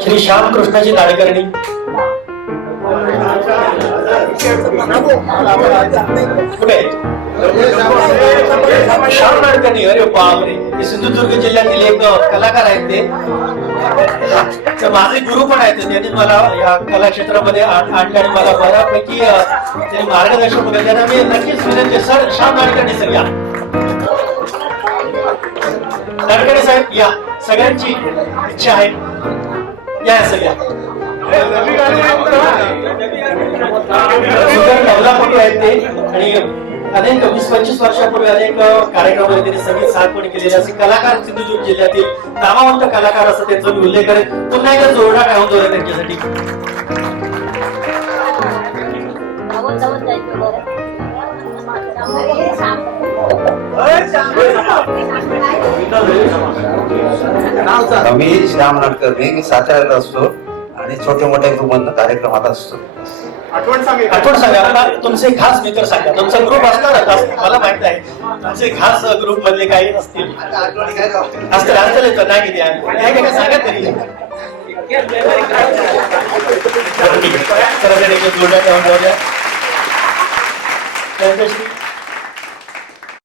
श्री श्याम कृष्णाची लाडकर्णी कुठे? श्याम नाडकर्णी अरे बापरे. हे सिंधुदुर्ग जिल्ह्यातील एक कलाकार आहेत ते. तर माझे गुरु पण आहेत त्यांनी मला या कला क्षेत्रामध्ये आण- आणलं आणि मला बऱ्यापैकी त्यांनी मार्गदर्शन केलं. त्यांना मी नक्कीच विनंती सर श्याम नाडकर्णी सर या. नाडकर्णी साहेब या. सगळ्यांची इच्छा आहे. या सगळ्या सुंदर आहेत ते आणि अनेक वीस पंचवीस वर्षापूर्वी अनेक कार्यक्रम त्यांनी संगीत साधपणे केलेले असे कलाकार सिंधुदुर्ग जिल्ह्यातील नामावंत कलाकार असं त्यांचा मी उल्लेख करेल पुन्हा एकदा जोरदार काय होतो त्यांच्यासाठी रमेश राम नाडकर्णी मी साताऱ्याला असतो आणि छोटे मोठ्या ग्रुप कार्यक्रमात असतो. आठवण सांगा मला तुमचे खास मित्र सांगा. तुमचा ग्रुप असणारच असं मला माहीत आहे तुमचे खास ग्रुप मधले काही असतील. असतील असतील तर नाही किती आहे काय सांगा तरी. त्यांच्याशी